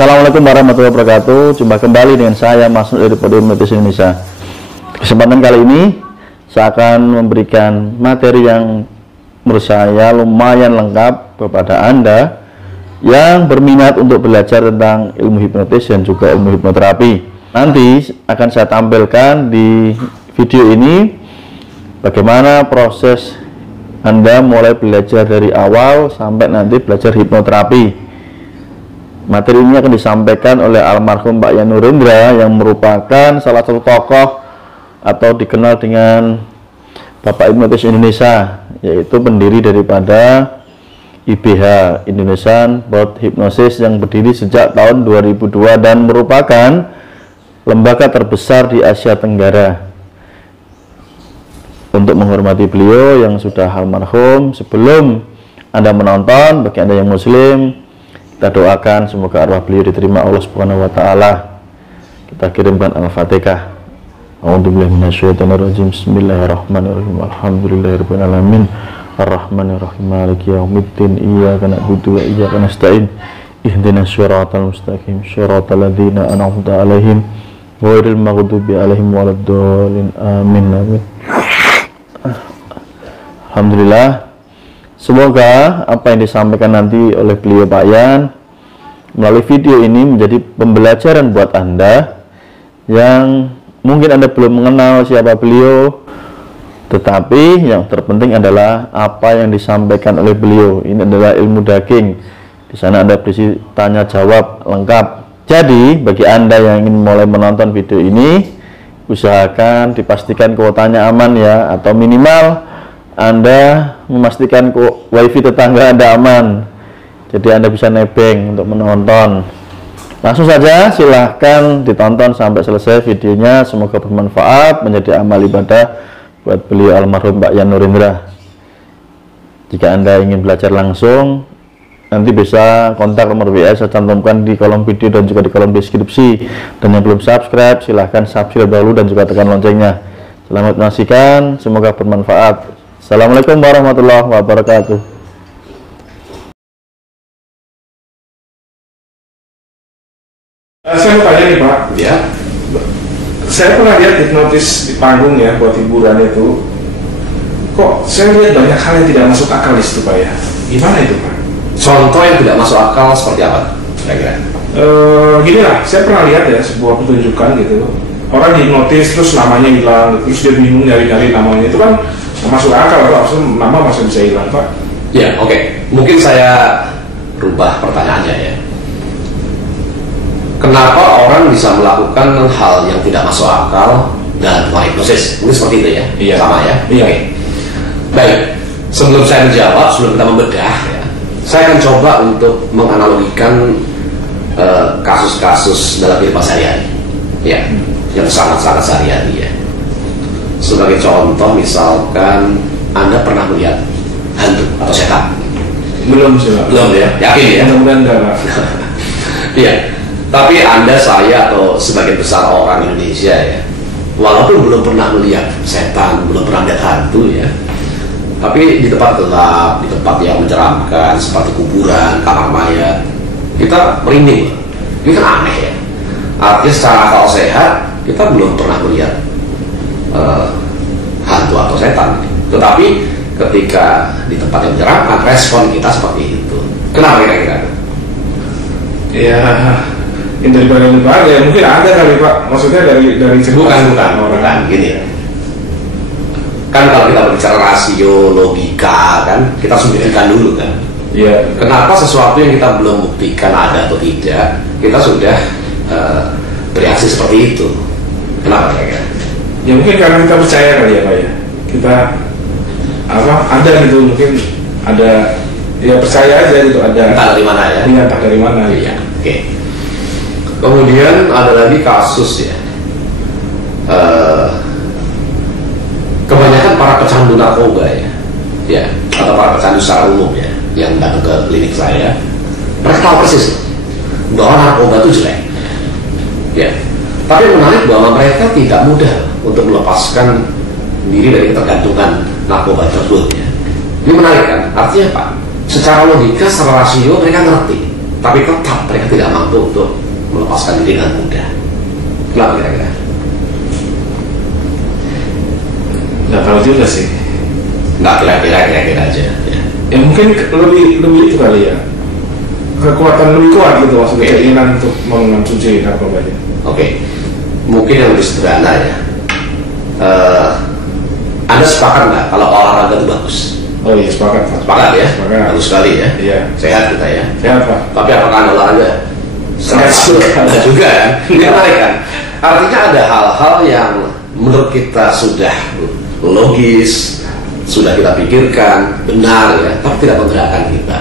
Assalamualaikum warahmatullahi wabarakatuh. Jumpa kembali dengan saya Mas Nur dari Podium Hipnotis Indonesia. Kesempatan kali ini saya akan memberikan materi yang menurut saya lumayan lengkap kepada Anda yang berminat untuk belajar tentang ilmu hipnotis dan juga ilmu hipnoterapi. Nanti akan saya tampilkan di video ini bagaimana proses Anda mulai belajar dari awal sampai nanti belajar hipnoterapi. Materi ini akan disampaikan oleh almarhum Pak Yan Nurendra yang merupakan salah satu tokoh atau dikenal dengan Bapak Hipnotis Indonesia, yaitu pendiri daripada IBH, Indonesian Board Hypnosis, yang berdiri sejak tahun 2002 dan merupakan lembaga terbesar di Asia Tenggara. Untuk menghormati beliau yang sudah almarhum, sebelum Anda menonton, bagi Anda yang muslim, kita doakan semoga arwah beliau diterima Allah Subhanahu wa taala. Kita kirimkan Al-Fatihah. A'udzubillahi minasyaitonirrajim. Bismillahirrahmanirrahim. Alhamdulillahirabbil alamin. Arrahmanirrahim. Maliki yaumiddin. Iyyaka na'budu wa iyyaka nasta'in. Ihdinas shiratal mustaqim. Shiratal ladzina an'amta 'alaihim ghairil maghdubi 'alaihim waladdallin. Amin. Amin. Alhamdulillah, semoga apa yang disampaikan nanti oleh beliau Pak Yan melalui video ini menjadi pembelajaran buat Anda yang mungkin Anda belum mengenal siapa beliau, tetapi yang terpenting adalah apa yang disampaikan oleh beliau. Ini adalah ilmu daging. Di sana Anda berisi tanya jawab lengkap. Jadi bagi Anda yang ingin mulai menonton video ini, usahakan dipastikan kuotanya aman ya, atau minimal Anda memastikan wifi tetangga Anda aman, jadi Anda bisa nebeng untuk menonton. Langsung saja silahkan ditonton sampai selesai videonya. Semoga bermanfaat, menjadi amal ibadah buat beliau almarhum Pak Yan Nurendra. Jika Anda ingin belajar langsung, nanti bisa kontak nomor WA saya cantumkan di kolom video dan juga di kolom deskripsi. Dan yang belum subscribe, silahkan subscribe dahulu dan juga tekan loncengnya. Selamat menyaksikan, semoga bermanfaat. Assalamualaikum warahmatullahi wabarakatuh. Saya mau tanya nih Pak, Ya, saya pernah lihat hipnotis di panggung ya, buat hiburan itu. Kok saya lihat banyak hal yang tidak masuk akal di situ Pak ya? Gimana itu Pak? contoh yang tidak masuk akal seperti apa? Kira-kira. Gini lah, saya pernah lihat ya sebuah pertunjukan gitu. Orang hipnotis terus namanya hilang, terus dia bingung nyari-nyari namanya. Itu kan nggak masuk akal, Pak. Maksudnya nama masih bisa hilang Pak. Ya, oke. Mungkin saya rubah pertanyaannya ya. Kenapa orang bisa melakukan hal yang tidak masuk akal dan luar hipnosis? Mungkin seperti itu ya? Iya. Sama ya? Iya. Oke. Baik. Sebelum saya menjawab, sebelum kita membedah ya, saya akan coba untuk menganalogikan kasus-kasus dalam kehidupan sehari-hari. Ya, yang sangat-sangat sehari-hari ya. Sebagai contoh, misalkan Anda pernah melihat hantu atau setan? Belum sih Pak. Belum ya? Yakin ya? Mudah-mudahan enggak Pak. Iya. Tapi Anda, saya, atau sebagian besar orang Indonesia ya, walaupun belum pernah melihat setan, belum pernah melihat hantu ya, tapi di tempat gelap, di tempat yang menyeramkan seperti kuburan, kamar mayat, kita merinding. Ini kan aneh ya. Artinya secara akal sehat kita belum pernah melihat hantu atau setan. Tetapi ketika di tempat yang menyeramkan, respon kita seperti itu. Kenapa kira-kira? Ya, yang dari bagian ya mungkin ada kali Pak. Maksudnya dari cerita Bukan gini. Kan kalau kita berbicara rasio, logika kan, kita harus buktikan dulu kan. Iya. Kenapa sesuatu yang kita belum buktikan ada atau tidak, kita sudah bereaksi seperti itu? Kenapa kira-kira? Ya mungkin karena kita percaya kali ya Pak ya. Kita ada gitu, mungkin ada, ya percaya aja gitu, ada. Entah dari mana ya? Iya, entah dari mana. Iya, oke. Kemudian ada lagi kasus ya. Kebanyakan para pecandu narkoba ya, atau para pecandu secara umum ya, yang datang ke klinik saya, mereka tahu persis bahwa narkoba itu jelek. Ya, tapi menarik bahwa mereka tidak mudah untuk melepaskan diri dari ketergantungan narkoba tersebut ya. Ini menarik kan? Artinya apa? Secara logika, secara rasio mereka ngerti tapi tetap mereka tidak mampu untuk melepaskan diri dengan mudah. Kenapa kira-kira? Nggak tahu juga sih. Nggak kira-kira aja. Ya mungkin lebih itu kali ya. Kekuatan lebih kuat gitu maksudnya, keinginan untuk mengonsumsi narkoba. Oke. Mungkin yang lebih sederhana ya. Anda sepakat nggak kalau olahraga itu bagus? Oh iya, sepakat Pak. Sepakat ya? Sepakat. Bagus sekali ya. Iya. Sehat kita ya. Sehat Pak. Tapi apakah Anda olahraga? Sehat juga. Enggak juga kan? Ini menarik kan? Artinya ada hal-hal yang menurut kita sudah logis, sudah kita pikirkan, benar ya, tapi tidak menggerakkan kita.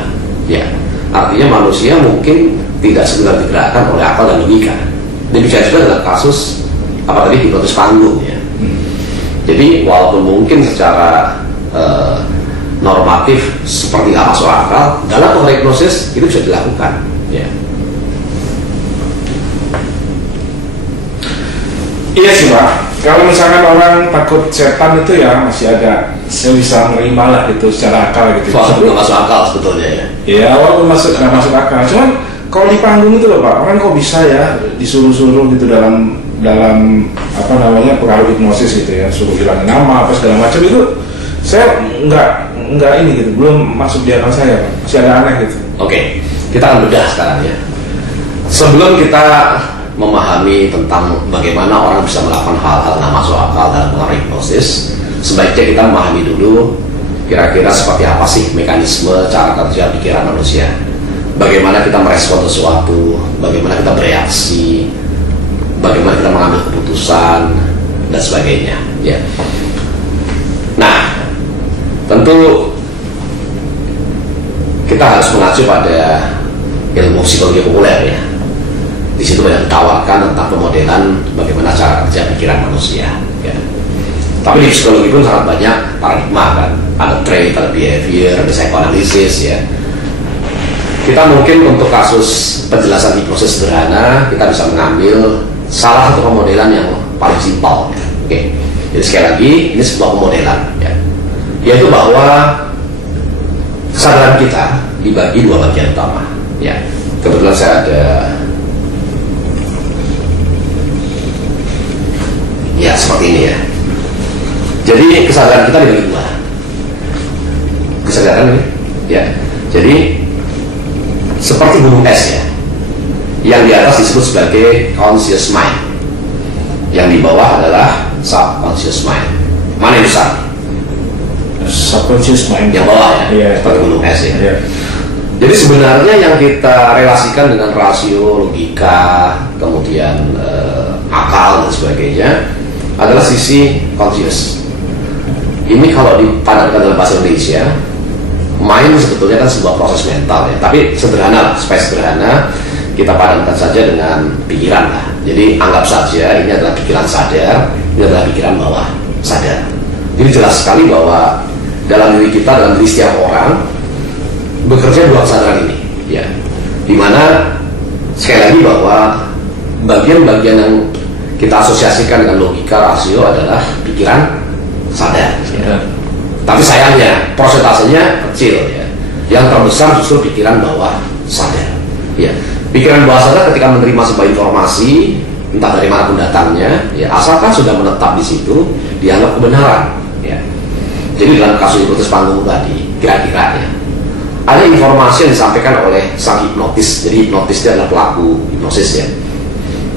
Ya. Artinya manusia mungkin tidak sekedar digerakkan oleh akal dan logika. Demikian juga dalam kasus apa tadi, hipnotis panggung ya. Jadi walaupun mungkin secara normatif seperti nggak masuk akal, dalam hipnosis itu bisa dilakukan ya. Iya sih Pak, kalau misalkan orang takut setan itu ya masih agak saya bisa menerima lah gitu secara akal gitu. Walaupun nggak masuk akal sebetulnya ya. Iya, walaupun nggak masuk akal. Cuman kalau di panggung itu loh Pak, orang kok bisa ya disuruh-suruh gitu dalam apa namanya pengaruh hipnosis gitu ya, suruh hilangin nama apa segala macam itu, saya nggak ini gitu, belum masuk di akal saya Pak, masih ada aneh gitu. Oke, kita akan bedah sekarang ya. Sebelum kita memahami tentang bagaimana orang bisa melakukan hal-hal yang masuk akal dalam pengaruh hipnosis, sebaiknya kita memahami dulu kira-kira seperti apa sih mekanisme cara kerja pikiran manusia, bagaimana kita merespon sesuatu, bagaimana kita bereaksi, bagaimana kita mengambil keputusan dan sebagainya ya. Nah, tentu kita harus mengacu pada ilmu psikologi populer ya. Di situ banyak ditawarkan tentang pemodelan bagaimana cara kerja pikiran manusia ya. Tapi di psikologi pun sangat banyak paradigma kan, ada trait, ada behavior, ada psychoanalysis ya. Kita mungkin untuk kasus penjelasan hipnosis sederhana, kita bisa mengambil salah satu pemodelan yang paling simpel ya. Oke. Jadi sekali lagi ini sebuah pemodelan ya, yaitu bahwa kesadaran kita dibagi dua bagian utama ya. Kebetulan saya ada ya seperti ini ya. Jadi kesadaran kita dibagi dua. Kesadaran ini ya. Jadi seperti gunung es ya. Yang di atas disebut sebagai conscious mind. Yang di bawah adalah subconscious mind. Mana yang besar? Subconscious mind. Yang bawah ya. Iya. Seperti gunung es ya. Iya. Jadi sebenarnya yang kita relasikan dengan rasio, logika, kemudian akal dan sebagainya adalah sisi conscious. Ini kalau dipadankan dalam bahasa Indonesia, mind sebetulnya kan sebuah proses mental ya. Tapi sederhana, supaya sederhana, kita padankan saja dengan pikiran lah. Jadi anggap saja ini adalah pikiran sadar, ini adalah pikiran bawah sadar. Jadi jelas sekali bahwa dalam diri kita, dalam diri setiap orang bekerja dua kesadaran ini ya. Dimana sekali lagi bahwa bagian-bagian yang kita asosiasikan dengan logika rasio adalah pikiran sadar ya. Tapi sayangnya prosentasenya kecil ya. Yang terbesar justru pikiran bawah sadar ya. Pikiran bawah sadar ketika menerima sebuah informasi entah dari mana pun datangnya ya, asalkan sudah menetap di situ dianggap kebenaran ya. Jadi dalam kasus hipnotis panggung tadi kira-kira ya, ada informasi yang disampaikan oleh sang hipnotis. Jadi hipnotis dia adalah pelaku hipnosis ya.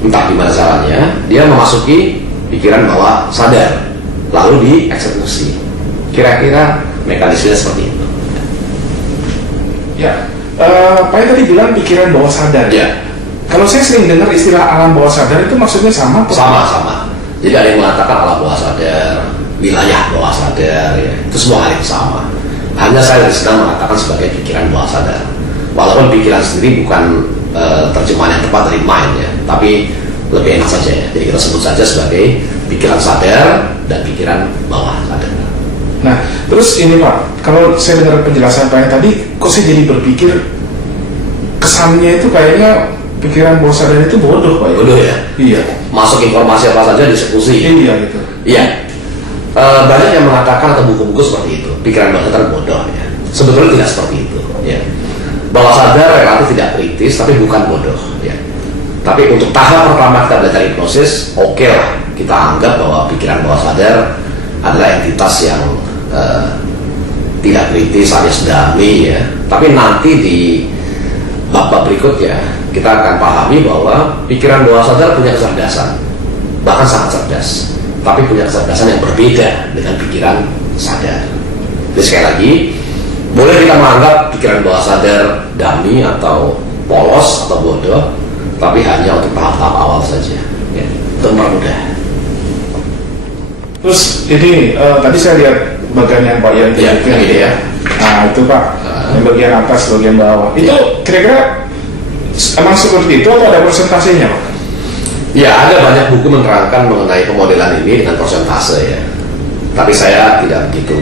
Entah gimana caranya dia memasuki pikiran bawah sadar lalu dieksekusi. Kira-kira mekanismenya seperti itu ya. Pak yang tadi bilang pikiran bawah sadar ya. Kalau saya sering dengar istilah alam bawah sadar itu maksudnya sama atau? Sama. Jadi ada yang mengatakan alam bawah sadar, wilayah bawah sadar ya. Itu semua hal yang sama. Hanya saya sedang mengatakan sebagai pikiran bawah sadar. Walaupun pikiran sendiri bukan terjemahan yang tepat dari mind ya, tapi lebih enak saja ya. Jadi kita sebut saja sebagai pikiran sadar dan pikiran bawah sadar. Nah, terus ini Pak, kalau saya dengar penjelasan Pak yang tadi, kok saya jadi berpikir kesannya itu kayaknya pikiran bawah sadar itu bodoh Pak ya? Bodoh ya? Iya. Masuk informasi apa saja dieksekusi. Iya gitu. Iya. Banyak yang mengatakan atau buku-buku seperti itu, pikiran bawah sadar bodoh ya. Sebetulnya tidak seperti itu ya. Bawah sadar relatif tidak kritis tapi bukan bodoh ya. Tapi untuk tahap pertama kita belajar hipnosis, oke lah kita anggap bahwa pikiran bawah sadar adalah entitas yang tidak kritis alias dummy ya. Tapi nanti di bab-bab berikutnya kita akan pahami bahwa pikiran bawah sadar punya kecerdasan, bahkan sangat cerdas, tapi punya kecerdasan yang berbeda dengan pikiran sadar. Jadi sekali lagi, boleh kita menganggap pikiran bawah sadar dummy atau polos atau bodoh, tapi hanya untuk tahap-tahap awal saja ya, untuk mempermudah. Terus ini tadi saya lihat bagian yang Pak Yan tunjukkan gitu ya. Nah itu Pak, yang bagian atas, bagian bawah. Itu kira-kira emang seperti itu atau ada persentasenya Pak? Ya, ada banyak buku menerangkan mengenai pemodelan ini dengan persentase ya. Tapi saya tidak begitu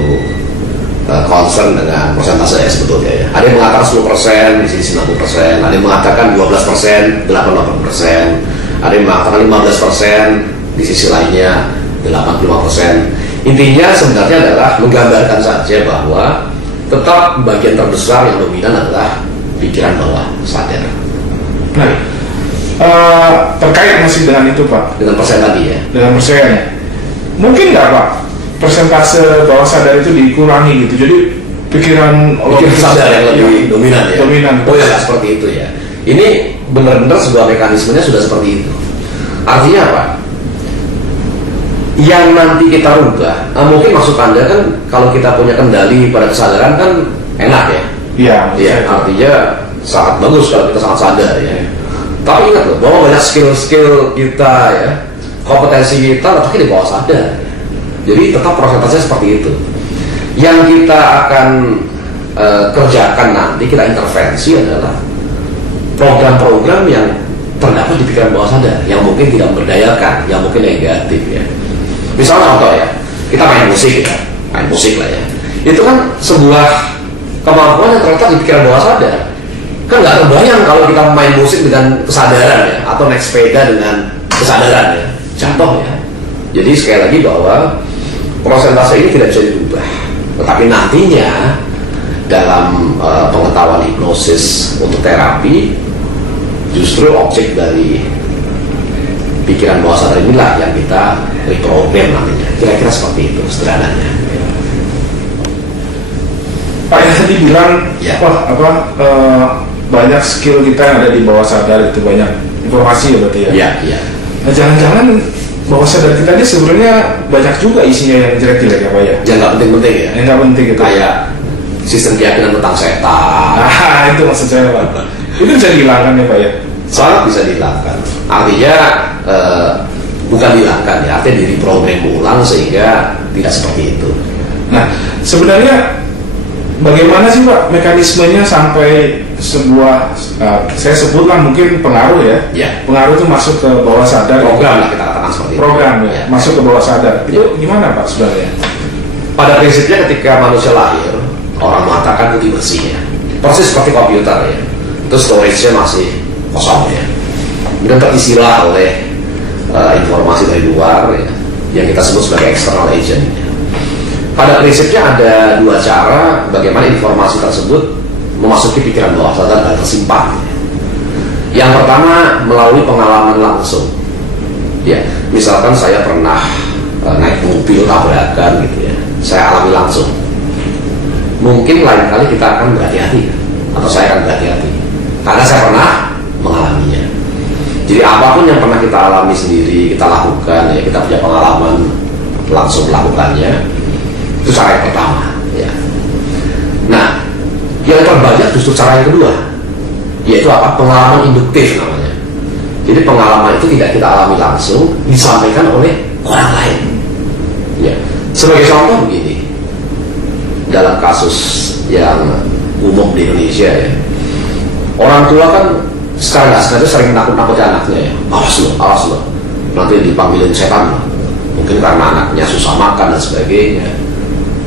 concern dengan persentase ya sebetulnya ya. Ada yang mengatakan 10%, di sini 90%, ada yang mengatakan 12%, 88%, ada yang mengatakan 15%, di sisi lainnya 85%. Intinya sebenarnya adalah menggambarkan saja bahwa tetap bagian terbesar yang dominan adalah pikiran bawah sadar. Nah, terkait masih dengan itu Pak, Dengan persen tadi ya. dengan persennya, mungkin nggak Pak persentase bawah sadar itu dikurangi gitu, jadi pikiran Sadar yang lebih dominan ya. dominan. Oh ya, nggak seperti itu ya. Ini benar-benar sebuah mekanismenya sudah seperti itu. Artinya apa? Yang nanti kita rubah, mungkin maksud Anda kan kalau kita punya kendali pada kesadaran kan enak ya. Iya. Iya, artinya sangat bagus kalau kita sangat sadar ya. Tapi ingat loh bahwa banyak skill-skill kita ya, kompetensi kita letaknya di bawah sadar. Jadi tetap prosentasenya seperti itu. Yang kita akan kerjakan nanti, kita intervensi adalah program-program yang terdapat di pikiran bawah sadar, yang mungkin tidak memberdayakan, yang mungkin negatif ya. Misalnya contoh ya, kita main musik lah ya. Itu kan sebuah kemampuan yang terletak di pikiran bawah sadar. Kan nggak terbayang kalau kita main musik dengan kesadaran ya, atau naik sepeda dengan kesadaran ya. Contoh ya. Jadi sekali lagi bahwa prosentase ini tidak bisa dirubah. Tetapi nantinya dalam pengetahuan hipnosis untuk terapi, justru objek dari pikiran bawah sadar inilah yang kita reprogram nantinya. Kira-kira seperti itu sederhananya. Pak yang tadi bilang, Ya. banyak skill kita yang ada di bawah sadar, itu banyak informasi ya berarti ya. Iya, iya. Nah, jangan-jangan bawah sadar kita ini sebenarnya banyak juga isinya yang jelek-jelek ya Pak ya. Jangan nggak penting-penting ya. Yang nggak penting gitu. Kayak sistem keyakinan tentang setan. Nah itu maksud saya Pak. Itu bisa dihilangkan ya Pak ya. Sangat bisa dihilangkan. Artinya bukan dihilangkan ya, artinya diprogram ulang sehingga tidak seperti itu. Nah sebenarnya bagaimana sih Pak mekanismenya sampai sebuah saya sebutlah mungkin pengaruh ya. Ya. Pengaruh itu masuk ke bawah sadar. Program lah kita katakan seperti itu. Program ya, Ya. masuk ke bawah sadar. Itu gimana Pak sebenarnya? Pada prinsipnya ketika manusia lahir, orang mengatakan putih bersihnya, persis seperti komputer ya. Itu storage-nya masih kosong ya. Kemudian terisilah oleh informasi dari luar ya, yang kita sebut sebagai external agent. Pada prinsipnya ada dua cara bagaimana informasi tersebut memasuki pikiran bawah sadar dan tersimpan. Yang pertama melalui pengalaman langsung. Ya, misalkan saya pernah naik mobil tabrakan gitu ya, saya alami langsung. Mungkin lain kali kita akan berhati-hati, atau saya akan berhati-hati, karena saya pernah mengalaminya. Jadi apapun yang pernah kita alami sendiri, kita lakukan, ya kita punya pengalaman langsung melakukannya, itu cara yang pertama. Ya. Nah, yang terbanyak justru cara yang kedua, yaitu apa? Pengalaman induktif namanya. Jadi pengalaman itu tidak kita alami langsung, disampaikan oleh orang lain. Ya. Sebagai contoh begini, dalam kasus yang umum di Indonesia ya, orang tua kan secara nggak sengaja sering nakut-nakuti anaknya ya, awas lo, nanti dipanggilin setan loh. Mungkin karena anaknya susah makan dan sebagainya.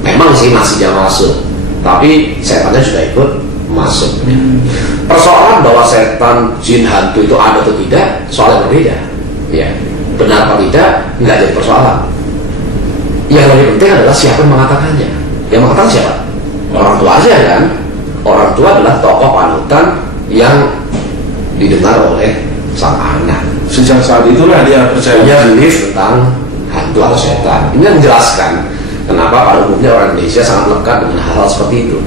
Memang sih nasinya masuk, tapi setannya juga ikut masuk. Persoalan bahwa setan, jin, hantu itu ada atau tidak, soal yang berbeda. Ya, benar atau tidak, nggak jadi persoalan. Yang lebih penting adalah siapa yang mengatakannya. Yang mengatakan siapa? Orang tua aja kan. Orang tua adalah tokoh panutan yang didengar oleh sang anak. Sejak saat itulah dia percaya. Dia belief tentang hantu atau setan. Ini yang menjelaskan kenapa pada umumnya orang Indonesia sangat lekat dengan hal-hal seperti itu,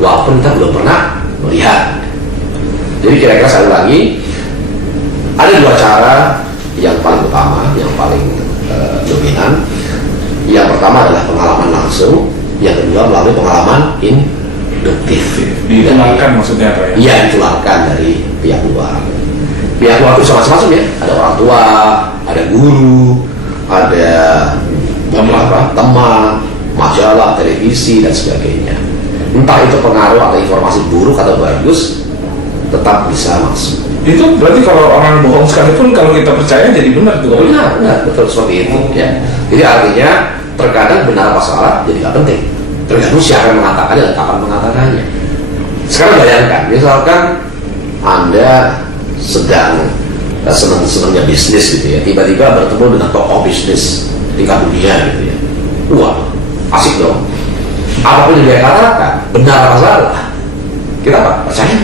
walaupun kita belum pernah melihat. Jadi kira-kira saya ulangi, ada dua cara yang paling utama, yang paling dominan. Yang pertama adalah pengalaman langsung, yang kedua melalui pengalaman induktif. Ditularkan maksudnya apa ya? Iya, ditularkan dari pihak luar. Pihak luar itu macam-macam ya. Ada orang tua, ada guru, ada teman, majalah, televisi dan sebagainya. Entah itu pengaruh atau informasi buruk atau bagus, tetap bisa masuk. Itu berarti kalau orang bohong sekalipun kalau kita percaya jadi benar tuh. Benar, betul seperti itu ya. Jadi artinya terkadang benar apa salah jadi nggak penting. Tergantung siapa yang mengatakannya dan kapan mengatakannya. Sekarang bayangkan, misalkan Anda sedang senang-senangnya bisnis gitu ya, tiba-tiba bertemu dengan tokoh bisnis tingkat dunia gitu ya. Wah, asik dong. Apapun yang dia katakan, benar apa salah, kita apa? Percaya.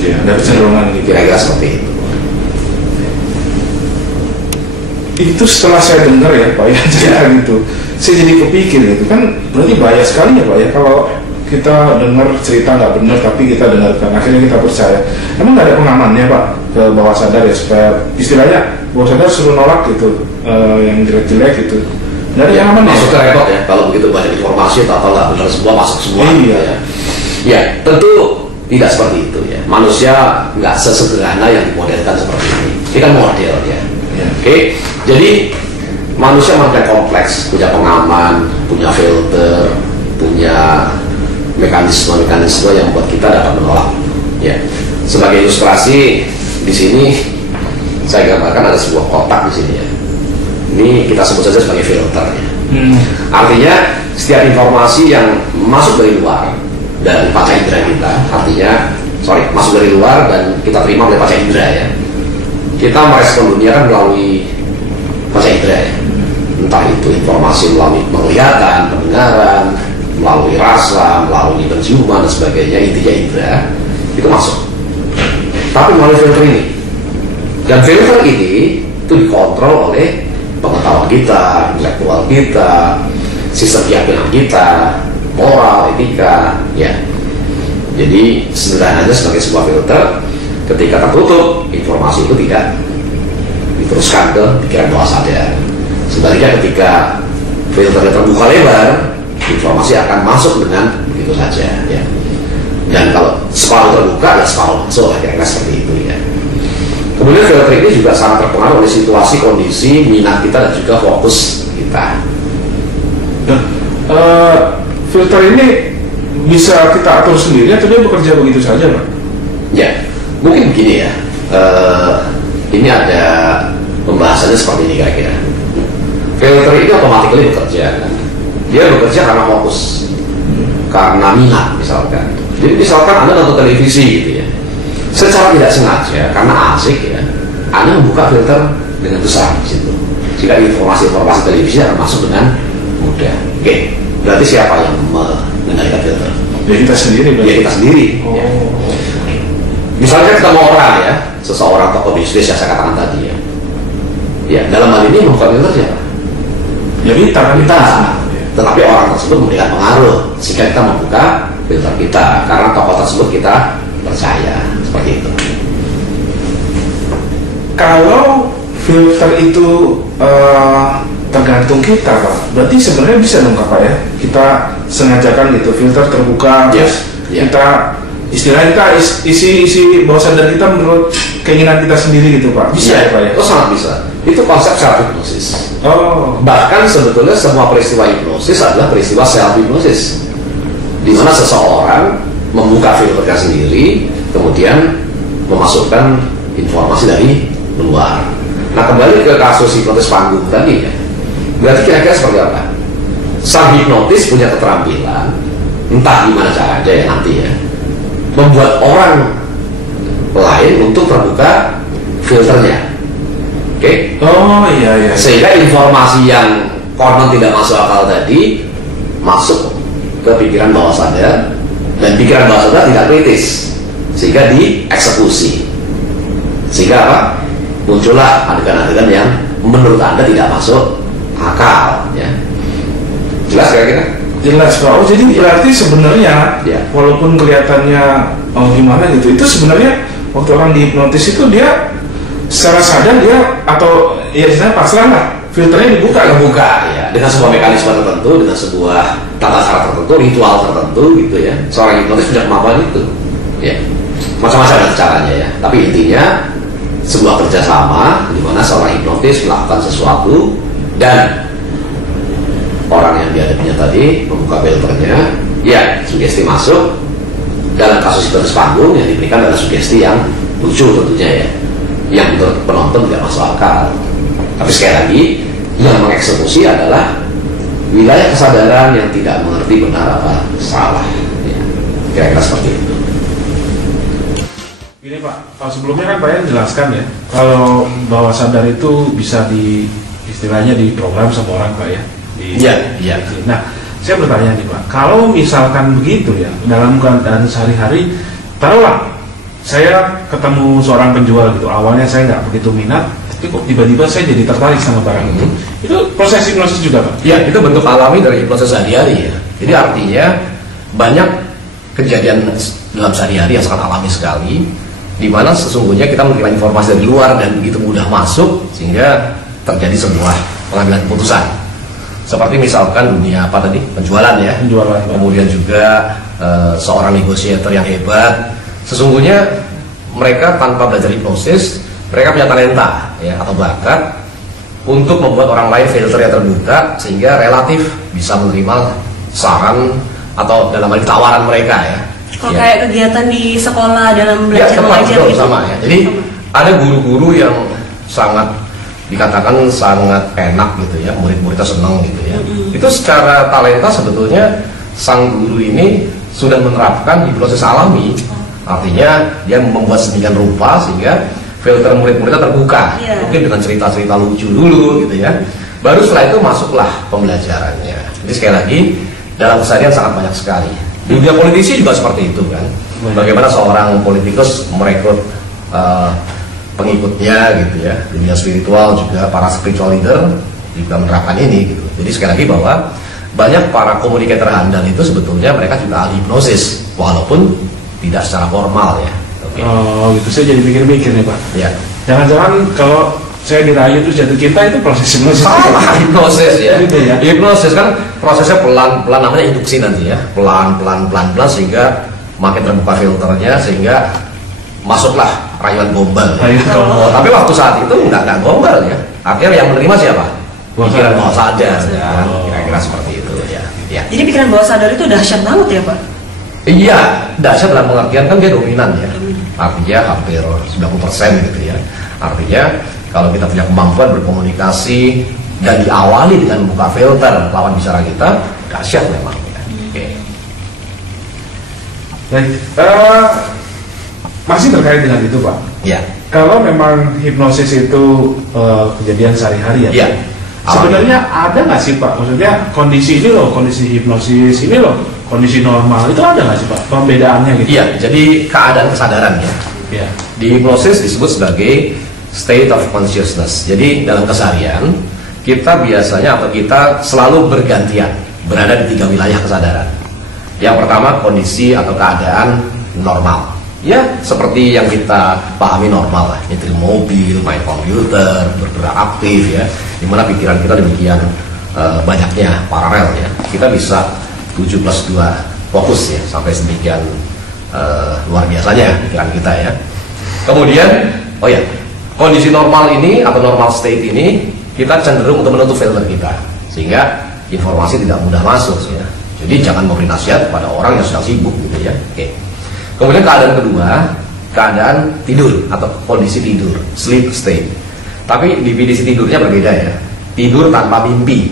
Iya, ada kecenderungan gitu. Kira-kira seperti itu. Itu setelah saya dengar ya Pak ya cerita gitu, saya jadi kepikir gitu kan, berarti bahaya sekali ya Pak ya kalau kita dengar cerita nggak benar tapi kita dengarkan, akhirnya kita percaya. Emang nggak ada pengamannya Pak ke bawah sadar ya, supaya istilahnya bawah sadar suruh nolak gitu, yang jelek-jelek gitu. Nggak ada pengamannya. Maksudnya repot ya kalau begitu banyak informasi atau nggak benar semua masuk semua. Iya. Gitu ya. Ya tentu tidak seperti itu ya. Manusia nggak sesederhana yang dimodelkan seperti ini. Ini kan model ya. Oke, jadi manusia makin kompleks, punya pengaman, punya filter, punya mekanisme-mekanisme yang membuat kita dapat menolak. Ya, sebagai ilustrasi di sini saya gambarkan ada sebuah kotak di sini ya. Ini kita sebut saja sebagai filter ya. Artinya setiap informasi yang masuk dari luar dari panca indera kita, artinya masuk dari luar dan kita terima oleh panca indera ya. Kita merespon dunia kan melalui panca indera ya. Entah itu informasi melalui penglihatan, pendengaran, melalui rasa, melalui penciuman dan sebagainya, intinya indera itu masuk. Tapi melalui filter ini. Dan filter ini itu dikontrol oleh pengetahuan kita, intelektual kita, sistem keyakinan kita, moral, etika, ya. Jadi sederhananya sebagai sebuah filter, ketika tertutup, informasi itu tidak diteruskan ke pikiran bawah sadar. Sebaliknya ketika filternya terbuka lebar, informasi akan masuk dengan begitu saja, ya. Dan kalau separuh terbuka, ya separuh masuk, kira-kira seperti itu, ya. Kemudian filter ini juga sangat terpengaruh oleh situasi, kondisi, minat kita dan juga fokus kita. Nah, filter ini bisa kita atur sendiri atau dia bekerja begitu saja, Pak? Ya, mungkin begini ya. Ini ada pembahasannya seperti ini kira-kira. Filter ini otomatis bekerja, kan? Dia bekerja karena fokus, karena minat misalkan. Jadi misalkan Anda nonton televisi gitu ya, secara tidak sengaja karena asik ya, Anda membuka filter dengan besar di situ. Jika informasi-informasi televisi akan masuk dengan mudah. Oke, berarti siapa yang mengendalikan filter? Ya kita sendiri. Ya kita sendiri. Oh. Ya. Misalnya ketemu orang ya, seseorang tokoh bisnis yang saya katakan tadi ya. Ya dalam hal ini membuka filter siapa? Ya kita. Tetapi orang tersebut memberikan pengaruh sehingga kita membuka filter kita karena tokoh tersebut kita percaya, seperti itu. Kalau filter itu tergantung kita, Pak. Berarti sebenarnya bisa dong, Pak ya? Kita sengajakan gitu, filter terbuka, terus kita istilahnya kita isi bawah sadar kita menurut keinginan kita sendiri gitu, Pak. Bisa ya, Pak ya? Oh, sangat bisa. Itu konsep self hipnosis. Oh. Bahkan sebetulnya semua peristiwa hipnosis adalah peristiwa self hipnosis, di mana seseorang membuka filternya sendiri, kemudian memasukkan informasi dari luar. Nah, kembali ke kasus hipnotis panggung tadi ya. Berarti kira-kira seperti apa? Sang hipnotis punya keterampilan, entah gimana caranya ya nanti ya, membuat orang lain untuk terbuka filternya. Oke? Oh iya. Sehingga informasi yang konon tidak masuk akal tadi masuk ke pikiran bawah sadar, dan pikiran bawah sadar tidak kritis, sehingga dieksekusi. Sehingga apa? Muncullah adegan-adegan yang menurut Anda tidak masuk akal, ya. Jelas kira-kira? Jelas Pak. Oh, jadi berarti sebenarnya walaupun kelihatannya gimana gitu, itu sebenarnya waktu orang dihipnotis itu dia secara sadar dia atau ya istilahnya pasrah lah, filternya dibuka ya, dengan sebuah mekanisme tertentu, dengan sebuah tata cara tertentu, ritual tertentu gitu ya. Seorang hipnotis punya kemampuan itu, ya. Macam-macam caranya ya. Tapi intinya sebuah kerjasama di mana seorang hipnotis melakukan sesuatu dan orang yang dihadapinya tadi membuka filternya, ya sugesti masuk. Dalam kasus hipnotis panggung yang diberikan adalah sugesti yang lucu tentunya ya, yang menurut penonton tidak masuk akal. Tapi sekali lagi yang mengeksekusi adalah wilayah kesadaran yang tidak mengerti benar apa salah, ya. Kira-kira seperti itu. Gini Pak, sebelumnya kan Pak Yan jelaskan ya, kalau bawah sadar itu bisa istilahnya diprogram sama orang Pak ya. Iya. Nah, saya bertanya nih Pak, kalau misalkan begitu ya, dalam keadaan sehari-hari, taruhlah saya ketemu seorang penjual gitu, awalnya saya nggak begitu minat, tapi kok tiba-tiba saya jadi tertarik sama barang itu proses hipnosis juga Pak? Ya, itu bentuk alami dari hipnosis sehari-hari ya. Jadi artinya banyak kejadian dalam sehari-hari yang sangat alami sekali, di mana sesungguhnya kita menerima informasi dari luar dan begitu mudah masuk sehingga terjadi sebuah pengambilan keputusan. Seperti misalkan dunia apa tadi, penjualan ya, kemudian juga seorang negosiator yang hebat, sesungguhnya mereka tanpa belajar hipnosis, mereka punya talenta ya, atau bakat untuk membuat orang lain filter yang terbuka sehingga relatif bisa menerima saran atau dalam hal tawaran mereka ya. Kalau kayak kegiatan di sekolah dalam belajar mengajar gitu. Sama ya. Jadi ada guru-guru yang sangat dikatakan sangat enak gitu ya, murid-muridnya senang gitu ya. Itu secara talenta sebetulnya sang guru ini sudah menerapkan hipnosis alami. Artinya dia membuat sedemikian rupa sehingga filter murid-muridnya terbuka. Mungkin dengan cerita-cerita lucu dulu gitu ya. Baru setelah itu masuklah pembelajarannya. Jadi sekali lagi dalam keseharian sangat banyak sekali. Di dunia politisi juga seperti itu kan. Bagaimana seorang politikus merekrut pengikutnya gitu ya. Dunia spiritual juga para spiritual leader juga menerapkan ini gitu. Jadi sekali lagi bahwa banyak para komunikator handal itu sebetulnya mereka juga ahli hipnosis walaupun tidak secara formal ya. Oh gitu, saya jadi mikir-mikir nih Pak. Ya. Jangan-jangan kalau saya dirayu terus jatuh cinta itu proses hipnosis. Hipnosis ya. Gitu ya. Hipnosis kan prosesnya pelan-pelan, namanya induksi nanti ya. Pelan-pelan sehingga makin terbuka filternya sehingga masuklah rayuan gombal. Ya. Tapi waktu saat itu nggak gombal ya. Artinya yang menerima siapa? Pikiran bawah sadar ya. Kira-kira seperti itu ya. Jadi pikiran bawah sadar itu dahsyat banget ya Pak? Iya, dahsyat dalam pengertian kan dia dominan ya. Artinya hampir 90% gitu ya. Artinya kalau kita punya kemampuan berkomunikasi dan diawali dengan membuka filter lawan bicara kita, dahsyat memang ya. Oke. Baik, masih terkait dengan itu Pak. Ya. Kalau memang hipnosis itu kejadian sehari-hari ya. Sebenarnya ada nggak sih Pak? Maksudnya kondisi ini loh, kondisi hipnosis ini loh, kondisi normal itu ada nggak sih Pak? Pembedaannya gitu? Iya, jadi keadaan kesadaran ya. Ya. Di hipnosis disebut sebagai state of consciousness. Jadi dalam keseharian kita biasanya atau kita selalu bergantian berada di 3 wilayah kesadaran. Yang pertama kondisi atau keadaan normal. Ya seperti yang kita pahami normal lah, nyetir mobil, main komputer, bergerak aktif ya. Dimana pikiran kita demikian banyaknya paralel ya. Kita bisa 7+2 fokus ya sampai sedemikian luar biasanya pikiran kita ya. Kemudian kondisi normal ini atau normal state ini kita cenderung untuk menutup filter kita sehingga informasi tidak mudah masuk ya. Jadi jangan memberi nasihat pada orang yang sedang sibuk gitu ya. Oke. Kemudian keadaan kedua, keadaan tidur atau kondisi tidur, sleep state. Tapi definisi tidurnya berbeda ya. Tidur tanpa mimpi.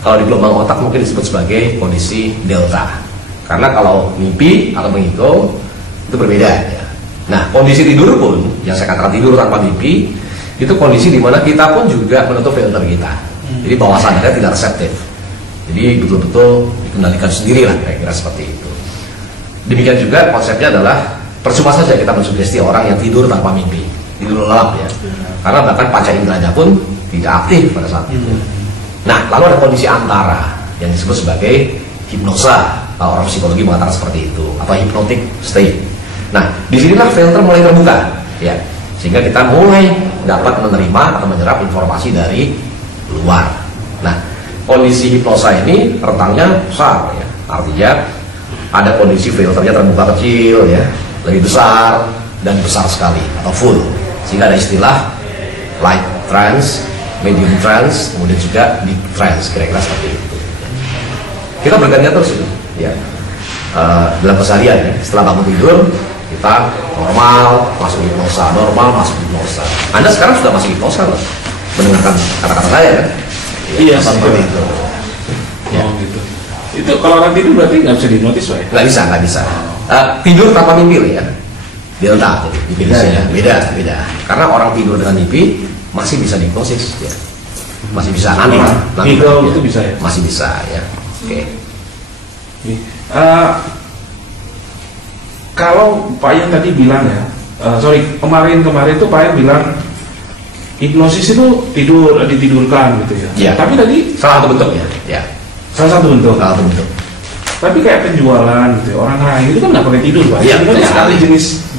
Kalau di gelombang otak mungkin disebut sebagai kondisi delta. Karena kalau mimpi atau menghitung itu berbeda ya. Nah, kondisi tidur pun, yang saya katakan tidur tanpa mimpi, itu kondisi di mana kita pun juga menutup filter kita. Jadi bawah sadarnya tidak reseptif. Jadi betul-betul dikendalikan sendiri lah, kira-kira seperti itu. Demikian juga konsepnya adalah percuma saja kita mensugesti orang yang tidur tanpa mimpi. tidur lelap ya. Karena bahkan panca inderanya pun tidak aktif pada saat itu. Nah, lalu ada kondisi antara yang disebut sebagai hipnosa. Orang psikologi mengatakan seperti itu, atau hypnotic state. Nah, disinilah filter mulai terbuka, ya, sehingga kita mulai dapat menerima atau menyerap informasi dari luar. Nah, kondisi hipnosa ini rentangnya besar, ya. Artinya ada kondisi filternya terbuka kecil, ya, lebih besar dan besar sekali atau full, sehingga ada istilah light trance, medium trance, kemudian juga deep trance, kira-kira seperti itu. Kita bergantian terus, ya, dalam keseharian, ya. Setelah bangun tidur kita normal masuk hipnosa, normal masuk hipnosa. Anda sekarang sudah masuk hipnosa loh, mendengarkan kata-kata saya kan? Iya, seperti itu. Ya. Oh gitu. Itu kalau orang tidur berarti nggak bisa dihipnotis, Pak? Nggak bisa. Tidur tanpa mimpi ya. Delta, jadi definisinya beda. Karena orang tidur dengan mimpi masih bisa dihipnosis, ya. Masih bisa nanti ya. Itu bisa ya? Masih bisa ya. Oke. Kalau Pak Yan tadi bilang ya, kemarin tuh Pak Yan bilang hipnosis itu ditidurkan gitu ya. Ya. Tapi tadi salah satu bentuk ya. Salah satu bentuk. Tapi kayak penjualan gitu ya, orang lain itu kan nggak pakai tidur, Pak. Iya, betul sekali.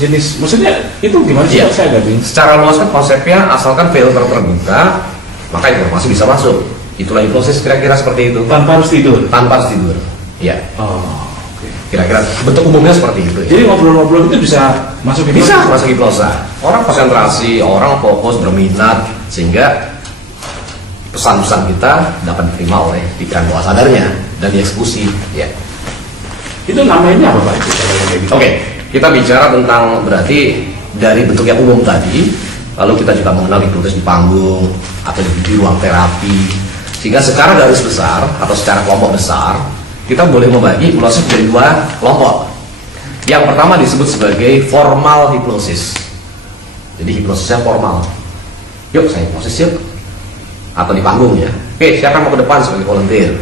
Jenis maksudnya itu gimana sih? Ya. Saya nggak bingung. Secara luas kan konsepnya, asalkan filter terbuka, maka informasi bisa masuk. Itulah hipnosis, kira-kira seperti itu. Tanpa harus tidur. Ya. Oh. Kira-kira bentuk umumnya seperti itu. Ya. Jadi ngobrol-ngobrol itu bisa masuk hipnosis? Bisa masuk hipnosa. Orang konsentrasi, orang fokus, berminat, sehingga pesan-pesan kita dapat diterima oleh pikiran bawah sadarnya dan dieksekusi. Ya. Itu namanya apa, Pak? Itu, gitu. Oke, kita bicara tentang berarti dari bentuk yang umum tadi, lalu kita juga mengenal hipnotis di panggung atau di ruang terapi, sehingga secara garis besar atau secara kelompok besar kita boleh membagi hipnosis menjadi dua kelompok. Yang pertama disebut sebagai formal hipnosis. Jadi hipnosisnya formal. Yuk saya hipnosis yuk. Atau di panggung ya. Oke, siapa mau ke depan sebagai volunteer?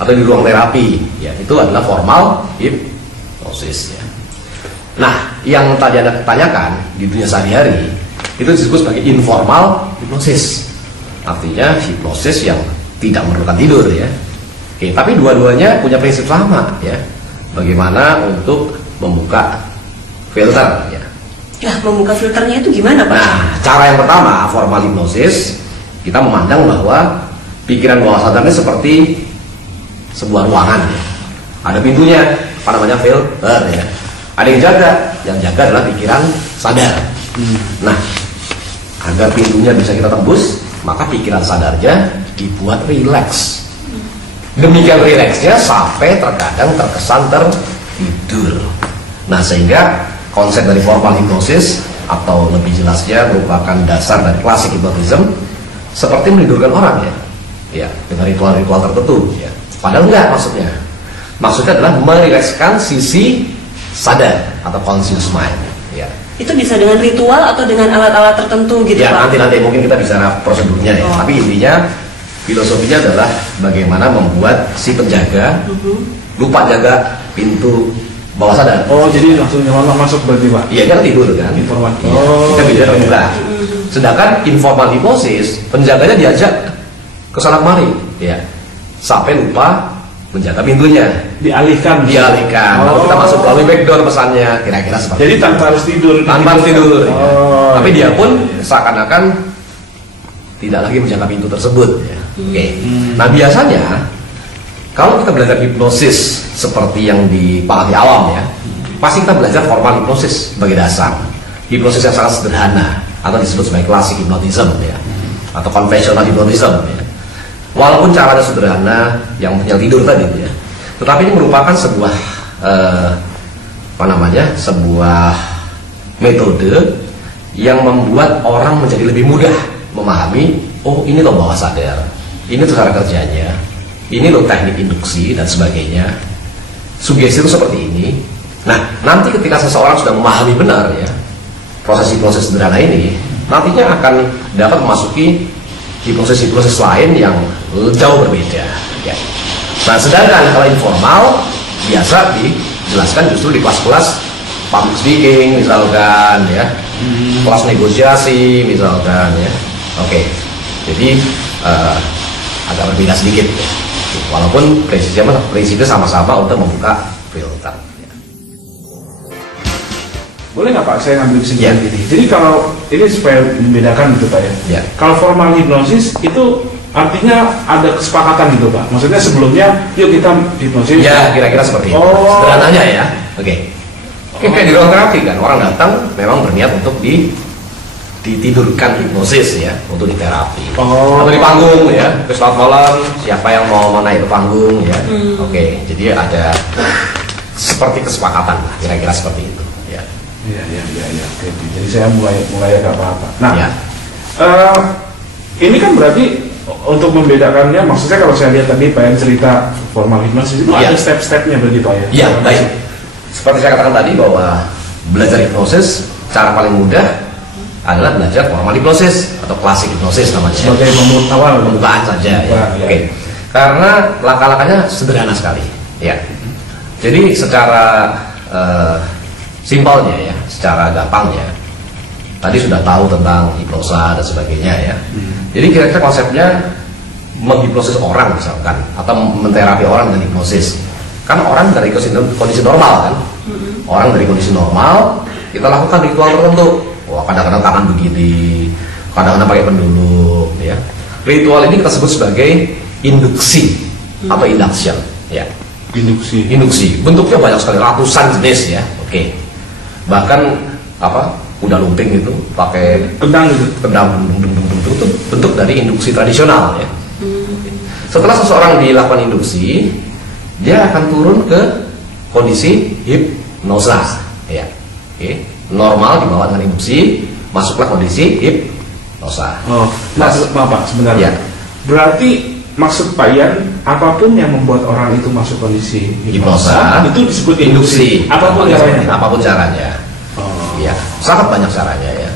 Atau di ruang terapi. Ya, itu adalah formal hipnosis ya. Nah, yang tadi Anda tanyakan di dunia sehari-hari itu disebut sebagai informal hipnosis. Artinya hipnosis yang tidak memerlukan tidur ya. Oke, tapi dua-duanya punya prinsip sama ya. Bagaimana untuk membuka filter ya. Ya, membuka filternya itu gimana, Pak? Nah, cara yang pertama, formal hipnosis, kita memandang bahwa pikiran bawah sadarnya seperti sebuah ruangan ya. Ada pintunya, apa namanya, filter ya. Ada yang jaga adalah pikiran sadar. Nah, agar pintunya bisa kita tembus, maka pikiran sadarnya dibuat rileks. Demikian rileksnya sampai terkadang terkesan tertidur. Nah, sehingga konsep dari formal hipnosis atau lebih jelasnya merupakan dasar dari klasik hipnotism seperti menidurkan orang ya, dengan ritual-ritual tertentu ya. Padahal enggak maksudnya. Maksudnya adalah merilekskan sisi sadar atau conscious mind ya. Itu bisa dengan ritual atau dengan alat-alat tertentu gitu, ya, Pak? nanti mungkin kita bicara prosedurnya ya. Tapi intinya filosofinya adalah bagaimana membuat si penjaga lupa jaga pintu bawah sadar. Oh, jadi langsung masuk berarti, Pak? Iya, kan tidur kan. Informasi. Iya, kita bisa terbuka. Sedangkan informal hipnosis, penjaganya diajak ke sana kemari, ya, sampai lupa menjaga pintunya. Dialihkan. Lalu kita masuk melalui backdoor pesannya, kira-kira seperti. Jadi tanpa harus tidur. Tanpa harus tidur. Ya. Oh. Tapi dia pun seakan-akan tidak lagi menjaga pintu tersebut. Ya. Oke. Nah, biasanya kalau kita belajar hipnosis seperti yang di Pahati Awam ya, pasti kita belajar formal hipnosis sebagai dasar. Hipnosis yang sangat sederhana atau disebut sebagai klasik hipnotism ya, atau konvensional hipnotism ya. Walaupun caranya sederhana yang tidur tadi ya, tetapi ini merupakan sebuah sebuah metode yang membuat orang menjadi lebih mudah memahami, oh ini loh bawah sadar, ini tuh cara kerjanya, ini loh teknik induksi dan sebagainya. Sugesti itu seperti ini. Nah, nanti ketika seseorang sudah memahami benar ya proses sederhana ini, nantinya akan dapat memasuki hipnosis lain yang jauh berbeda ya. Nah, sedangkan kalau informal biasa dijelaskan justru di kelas-kelas public speaking misalkan ya, kelas negosiasi misalkan ya. Oke, jadi agak berbeda sedikit ya. Walaupun prinsipnya sama-sama untuk membuka filter. Ya. Boleh nggak Pak saya ngambil kesimpulan Ya. gini? Jadi kalau ini supaya membedakan gitu Pak ya. Ya. Kalau formal hipnosis itu artinya ada kesepakatan gitu Pak. Maksudnya sebelumnya yuk kita hipnosis. Ya, kira-kira seperti itu. Oh. Sederhananya ya. Oke. Kayak di ruang terapi kan, orang datang memang berniat untuk ditidurkan hipnosis ya, untuk diterapi. Oh. Atau di panggung ya, ke selamat malam, siapa yang mau naik ke panggung ya. Oke, jadi ada seperti kesepakatan lah, kira-kira seperti itu ya. Iya. Oke. Jadi saya mulai agak apa-apa. Nah, Ya. Ini kan berarti untuk membedakannya, maksudnya kalau saya lihat tadi Pak yang cerita formal hipnosis itu Ya. ada step-stepnya berarti Pak ya? Iya, baik. Seperti saya katakan tadi bahwa belajar hipnosis cara paling mudah adalah belajar formal hipnosis atau klasik hipnosis namanya. Sebagai awal Pembukaan saja ya. Pembukaan, ya. Oke. Karena langkah-langkahnya sederhana sekali. Ya. Jadi secara simpelnya ya, secara gampangnya tadi sudah tahu tentang hipnosa dan sebagainya ya. Jadi kira-kira konsepnya menghipnosis orang misalkan atau menterapi orang dengan hipnosis. Kan orang dari kondisi normal kan. Orang dari kondisi normal kita lakukan ritual tertentu. Wah, kadang-kadang tangan begini, kadang-kadang pakai pendulum ya. Ritual ini kita sebut sebagai induksi atau induction ya. Induksi. Bentuknya banyak sekali, ratusan jenis ya. Oke. Bahkan kuda lumping itu pakai tentang gitu. itu bentuk dari induksi tradisional ya. Setelah seseorang dilakukan induksi, dia akan turun ke kondisi hipnosa ya. Oke. Normal dibawa dengan induksi, masuklah kondisi hipnosa. Oh, maaf Pak sebentar. Ya. Berarti maksud Pak Yan, apapun yang membuat orang itu masuk kondisi hipnosa itu disebut induksi. Apapun caranya. Apapun caranya. Oh. Ya, sangat banyak caranya ya.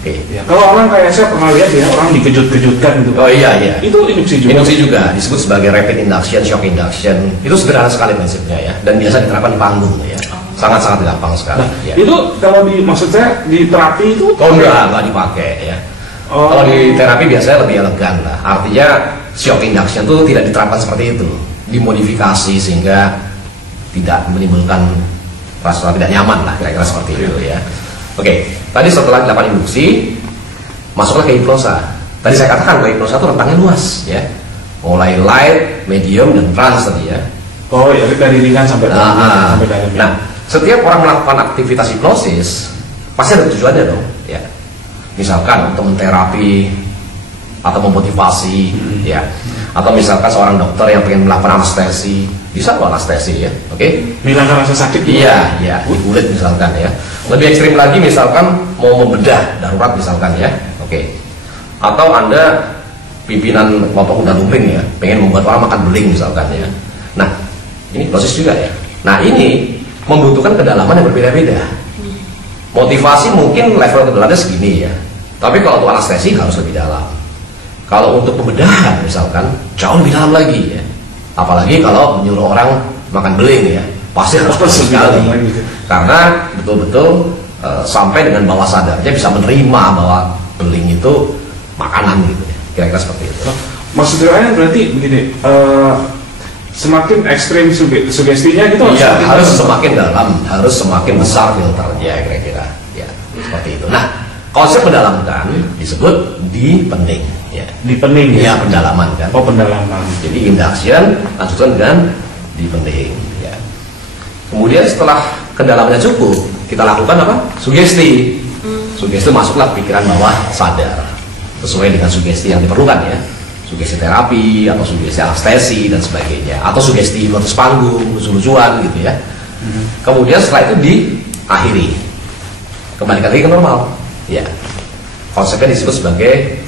Oke. Ya, kalau orang kayak saya pernah lihat ya, orang dikejut-kejutkan gitu. Oh iya. Itu induksi juga. Induksi juga disebut sebagai rapid induction, shock induction. Itu sederhana sekali prinsipnya ya, dan biasa diterapkan di panggung ya. Sangat-sangat gampang sekali. Nah, ya. itu kalau maksud saya di terapi itu enggak dipakai ya. Oh. Kalau di terapi biasanya lebih elegan lah. Artinya shock induction itu tidak diterapkan seperti itu, dimodifikasi sehingga tidak menimbulkan rasa tidak nyaman lah, kira-kira seperti itu ya. Oke, tadi setelah dilakukan induksi, masuklah ke hipnosa. Tadi saya katakan bahwa hipnosa itu rentangnya luas ya, mulai light, medium, dan trance tadi ya. Oh ya, dari ringan sampai dalam. Nah, setiap orang melakukan aktivitas hipnosis pasti ada tujuannya dong ya. Misalkan untuk menterapi atau memotivasi ya, atau misalkan seorang dokter yang pengen melakukan anestesi, bisa loh anestesi ya. Oke. Menghilangkan rasa sakit. Iya, di kulit misalkan ya. Lebih ekstrim lagi misalkan mau membedah darurat misalkan ya. Oke. Atau Anda pimpinan kelompok kuda lumping ya, pengen membuat orang makan beling misalkan ya. Nah, ini proses juga ya. Nah, ini membutuhkan kedalaman yang berbeda-beda. Motivasi mungkin level kedalamannya segini ya. Tapi kalau untuk anestesi harus lebih dalam. Kalau untuk pembedahan misalkan jauh lebih dalam lagi ya. Apalagi kalau menyuruh orang makan beling ya, pasti harus persis sekali. Karena betul-betul sampai dengan bawah sadarnya bisa menerima bahwa beling itu makanan gitu ya. Kira-kira seperti itu. Maksudnya berarti begini, semakin ekstrim sugestinya gitu harus semakin dalam, harus semakin besar filternya kira-kira ya, seperti itu. Nah, konsep mendalamkan disebut deepening ya. Deepening ya, pendalaman kan. Oh, pendalaman. Jadi induction lanjutkan dengan deepening ya. Kemudian setelah kedalamannya cukup, kita lakukan apa? Sugesti. Sugesti masuklah pikiran bawah sadar sesuai dengan sugesti yang diperlukan ya. Sugesti terapi atau sugesti anestesi dan sebagainya, atau sugesti di atas panggung, lucu-lucuan gitu ya. Kemudian setelah itu diakhiri, kembalikan lagi ke normal ya. Konsepnya disebut sebagai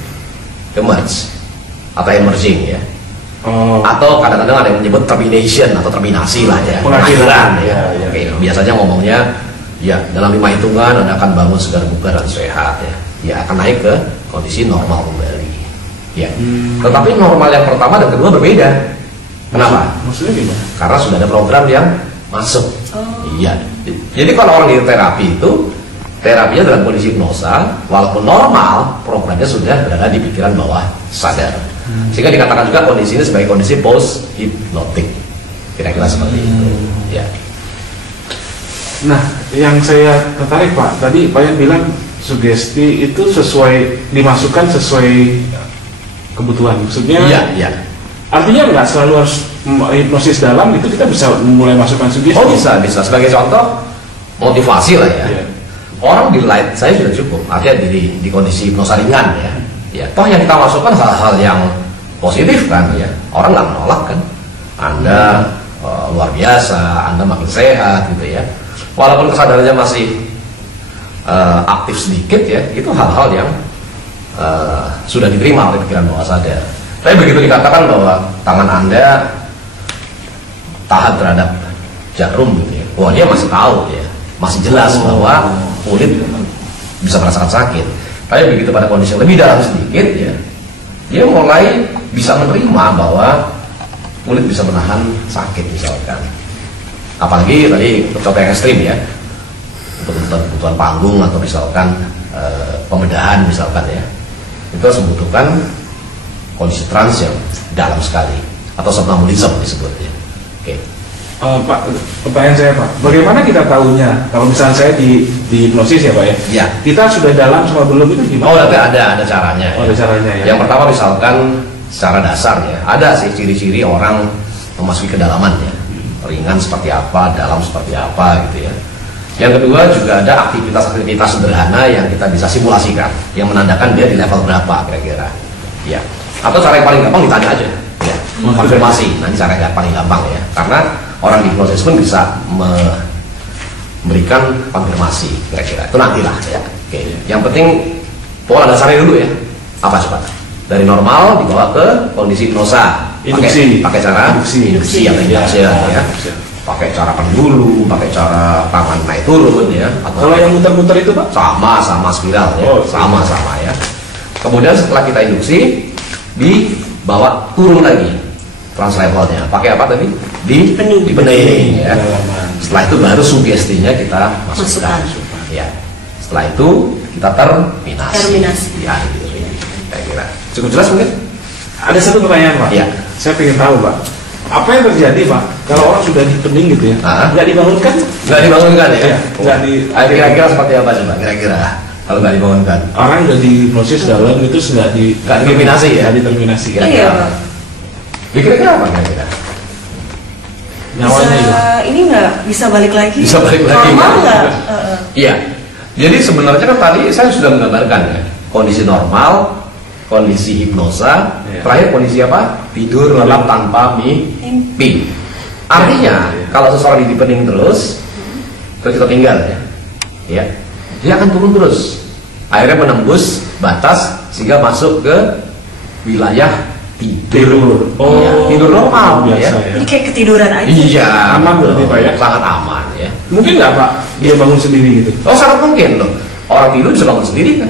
emerge atau emerging ya. Atau kadang-kadang ada yang menyebut termination atau terminasi lah ya, pengakhiran ya. Oke, biasanya ngomongnya ya dalam 5 hitungan Anda akan bangun segar bugar dan sehat ya. Ya akan naik ke kondisi normal kembali. Ya, tetapi normal yang pertama dan kedua berbeda. Kenapa? Maksudnya gimana? Karena sudah ada program yang masuk. Iya. Jadi kalau orang di terapi itu terapinya dalam kondisi hipnosa, walaupun normal, programnya sudah berada di pikiran bawah sadar. Sehingga dikatakan juga kondisi ini sebagai kondisi post hipnotik, kira-kira seperti itu. Ya. Nah, yang saya tertarik Pak, tadi Pak yang bilang sugesti itu dimasukkan sesuai kebutuhan. Maksudnya? Iya. Artinya nggak selalu harus hipnosis dalam, itu kita bisa mulai masukkan sugesti. Oh bisa. Sebagai contoh motivasi lah ya. Iya. Orang di light saya sudah cukup, artinya di kondisi hipnosa ringan ya. Ya, toh yang kita masukkan hal-hal yang positif kan ya. Orang nggak menolak kan. Anda luar biasa, Anda makin sehat gitu ya. Walaupun kesadarannya masih aktif sedikit ya, itu hal-hal yang sudah diterima oleh pikiran bawah sadar. Tapi begitu dikatakan bahwa tangan Anda tahan terhadap jarum gitu ya, wah dia masih tahu ya, masih jelas bahwa kulit bisa merasakan sakit. Tapi begitu pada kondisi yang lebih dalam sedikit ya, dia mulai bisa menerima bahwa kulit bisa menahan sakit misalkan. Apalagi tadi contoh yang ekstrim ya, untuk kebutuhan panggung atau misalkan pembedahan misalkan ya, itu harus membutuhkan kondisi trans yang dalam sekali atau somnambulisme disebutnya. Oke. Pak, pertanyaan saya Pak, bagaimana kita tahunya kalau misalnya saya di hipnosis ya Pak ya? Ya. Kita sudah dalam sama belum itu gimana? Oh, ada caranya. Oh, ada caranya ya. Yang pertama misalkan secara dasar ya, ada sih ciri-ciri orang memasuki kedalamannya. Ringan seperti apa, dalam seperti apa gitu ya. Yang kedua juga ada aktivitas-aktivitas sederhana yang kita bisa simulasikan, yang menandakan dia di level berapa kira-kira. Ya. Atau cara yang paling gampang ditanya aja. Ya. Konfirmasi, nanti cara yang paling gampang ya. Karena orang di hipnosis pun bisa memberikan konfirmasi kira-kira. Itu nantilah ya. Oke. Yang penting pola dasarnya dulu ya. Apa coba? Dari normal dibawa ke kondisi hipnosa. Pakai cara induksi yang induction ya. Pakai cara pendulu, pakai cara tangan naik turun ya. Atau kalau yang muter-muter itu Pak? Sama spiral ya. Sama ya. Kemudian setelah kita induksi, dibawa turun lagi trans levelnya. Pakai apa tadi? Dipenuhi ya. Setelah itu baru sugestinya kita masukkan. Ya. Setelah itu kita terminasi. Ya, gitu. Kira-kira. Cukup jelas mungkin? Ada satu pertanyaan Pak. Ya. Saya ingin tahu Pak, apa yang terjadi Pak kalau orang sudah dipening gitu ya? Nggak dibangunkan? Nggak dibangunkan ya? Nggak kira-kira seperti apa coba? Kira-kira kalau nggak dibangunkan? Orang udah di hipnosis dalam itu nggak terminasi ya? Nggak diterminasi. Iya Pak. Kira-kira apa kira-kira? Nyawanya itu? Ini nggak bisa balik lagi. Bisa balik lagi. Normal nggak? Iya. Jadi sebenarnya kan tadi saya sudah menggambarkan ya, kondisi normal, kondisi hipnosa, terakhir kondisi apa? Tidur lelap tanpa mimpi. Artinya kalau seseorang dipening terus kita tinggal ya, dia akan turun terus. Akhirnya menembus batas sehingga masuk ke wilayah tidur. Tidur normal biasa ya. Jadi kayak ketiduran aja. Iya, aman berarti Pak ya? Sangat aman ya. Mungkin nggak Pak dia bangun sendiri gitu? Oh sangat mungkin loh. Orang tidur bisa bangun sendiri kan?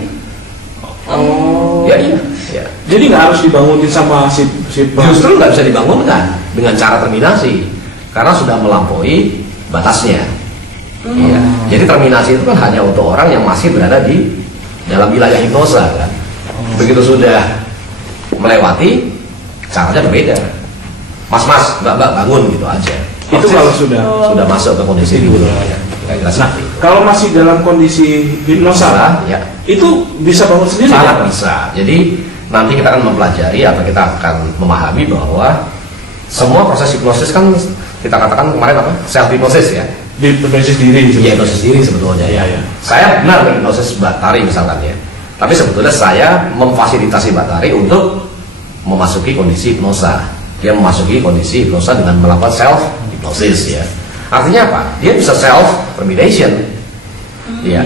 Iya. Jadi nggak harus dibangunin sama si Justru nggak bisa dibangunkan dengan cara terminasi karena sudah melampaui batasnya. Iya. Jadi terminasi itu kan hanya untuk orang yang masih berada di dalam wilayah hipnosa kan. Begitu sudah melewati, caranya berbeda. Mas, mbak bangun gitu aja. Itu kalau sudah masuk ke kondisi tidur. Nah, kalau masih dalam kondisi hipnosa, ya, itu bisa bangun sendiri? Sangat bisa. Jadi nanti kita akan mempelajari atau kita akan memahami bahwa semua proses hipnosis kan kita katakan kemarin apa? Self hipnosis ya. Di hipnosis diri. Iya, hipnosis diri sebetulnya ya. Saya benar hipnosis Batari misalkan ya. Tapi sebetulnya saya memfasilitasi Batari untuk memasuki kondisi hipnosa. Dia memasuki kondisi hipnosa dengan melakukan self hipnosis ya. Artinya apa? Dia bisa self termination. Ya,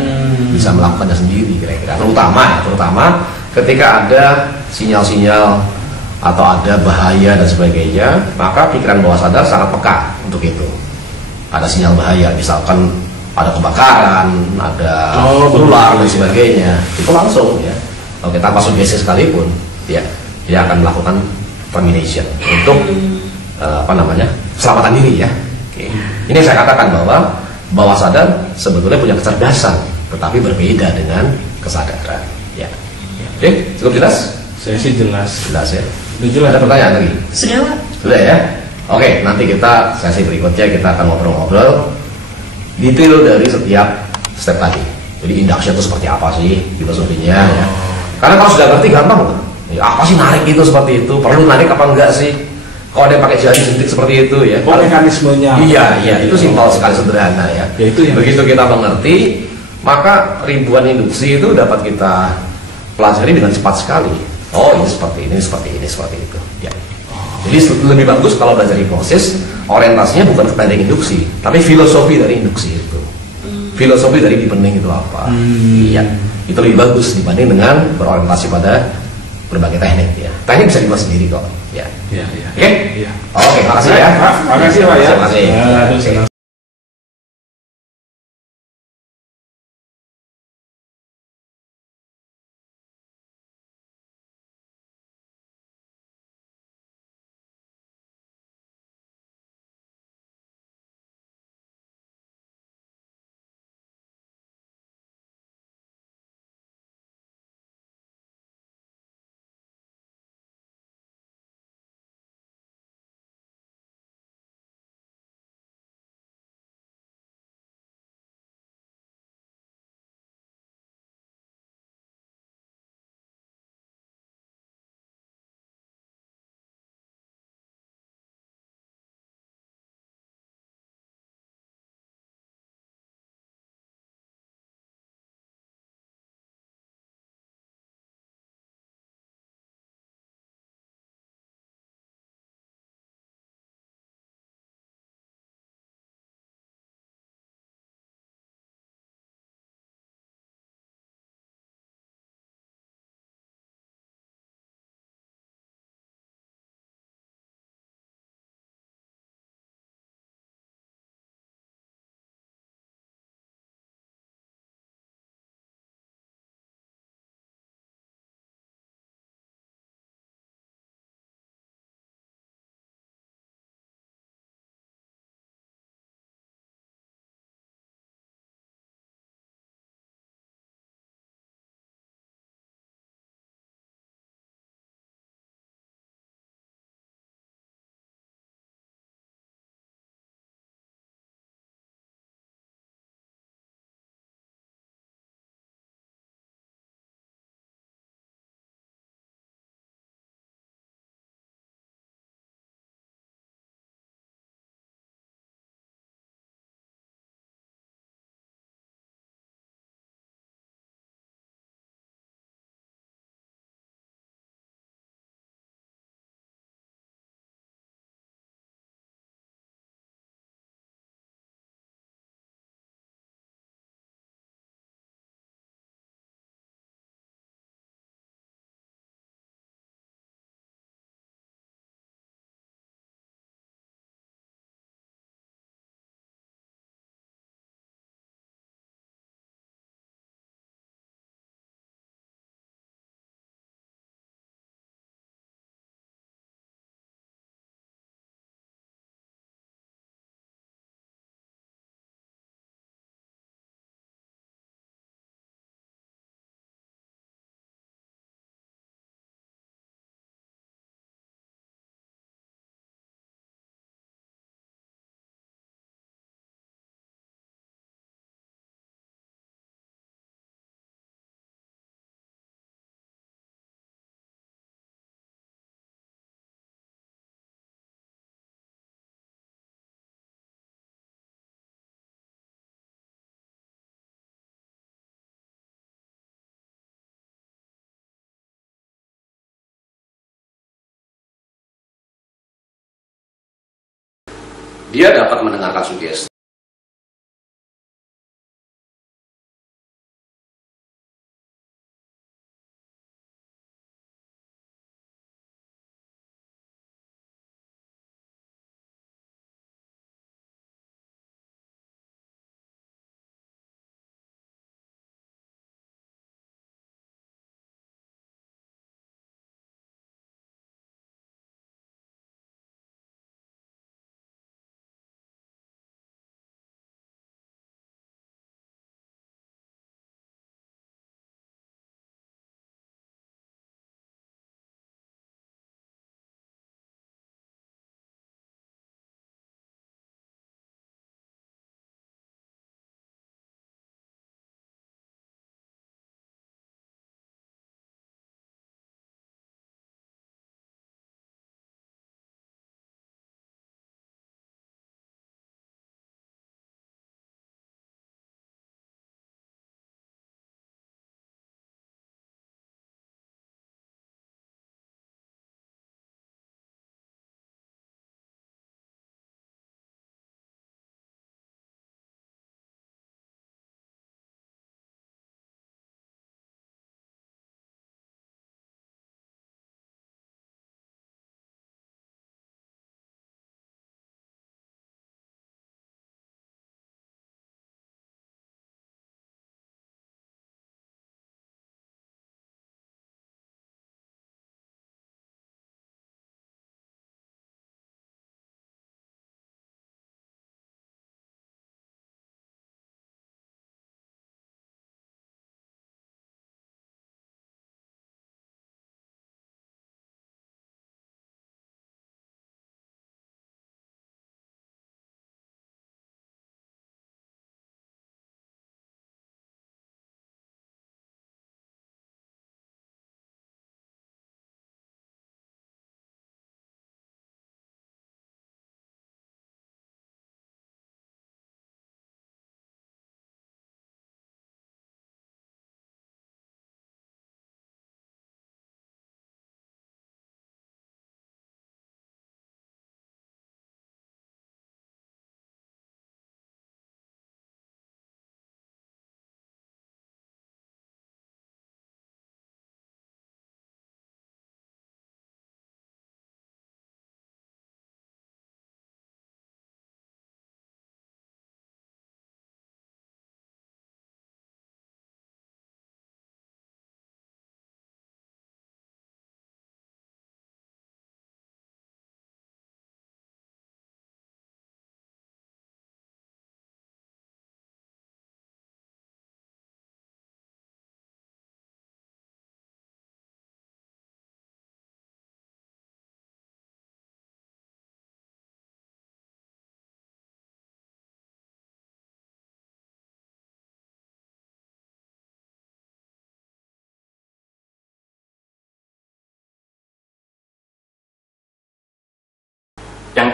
bisa melakukannya sendiri kira-kira. Terutama ketika ada sinyal-sinyal atau ada bahaya dan sebagainya, maka pikiran bawah sadar sangat peka untuk itu. Ada sinyal bahaya, misalkan ada kebakaran, ada ular dan sebagainya, itu langsung ya. Oke, tanpa sugesti sekalipun, ya, dia akan melakukan termination untuk keselamatan diri ya. Oke. Ini saya katakan bahwa bawah sadar sebetulnya punya kecerdasan tetapi berbeda dengan kesadaran. Ya. Oke, cukup jelas? Saya sih jelas. Jelas ya. Udah jelas. Ada pertanyaan lagi? Sudah, Pak. Sudah ya? Oke, nanti kita sesi berikutnya kita akan ngobrol-ngobrol detail dari setiap step tadi. Jadi induction itu seperti apa sih filosofinya ya. Karena kalau sudah ngerti gampang tuh. Ya, apa sih narik itu seperti itu? Perlu narik apa enggak sih? Kalau ada yang pakai jari suntik seperti itu ya. Oh, mekanismenya. Iya, itu simpel sekali, sederhana ya. Ya, itu yang begitu kita mengerti, maka ribuan induksi itu dapat kita pelajari dengan cepat sekali. Oh, ini seperti ini, seperti ini, seperti itu. Ya. Jadi lebih bagus kalau belajar hipnosis, orientasinya bukan kepada induksi, tapi filosofi dari induksi itu. Filosofi dari deepening itu apa? Iya, itu lebih bagus dibanding dengan berorientasi pada berbagai teknik ya. Teknik bisa dibuat sendiri kok. Ya. Iya. Oke? Iya. Oke, makasih ya. Pak, makasih Pak ya. Terima kasih. Aduh, Oke. senang. Dia dapat mendengarkan sugesti.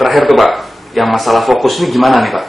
terakhir tuh Pak, yang masalah fokus ini gimana nih Pak?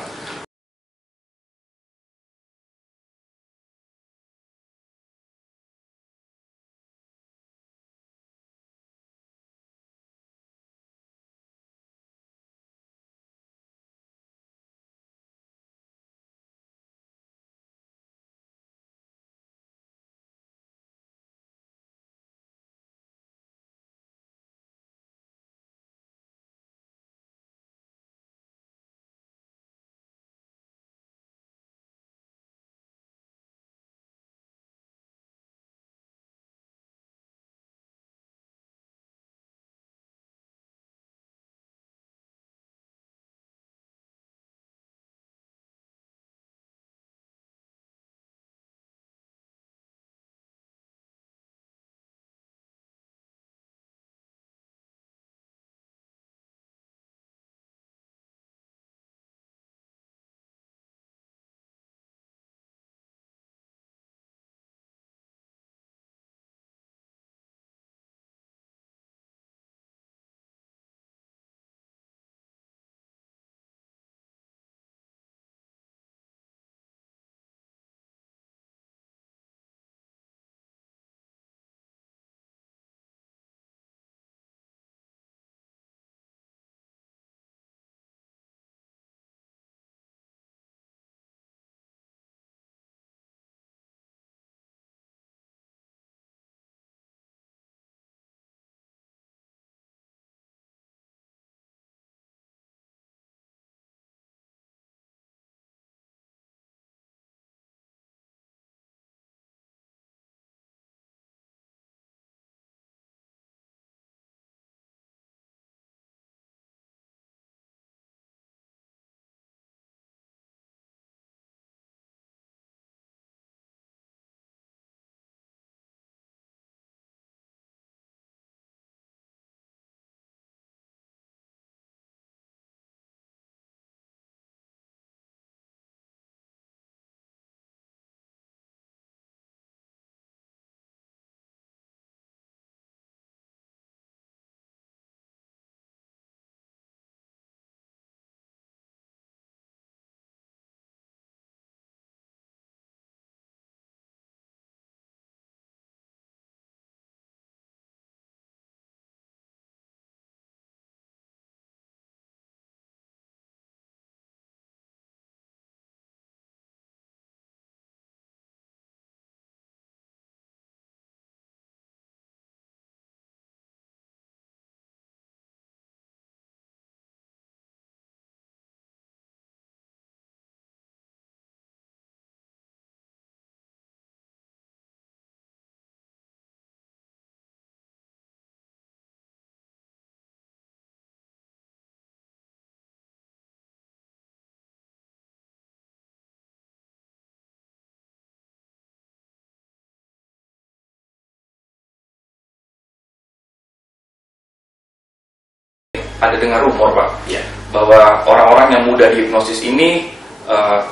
Ada dengar rumor Pak, Ya. bahwa orang-orang yang mudah dihipnosis ini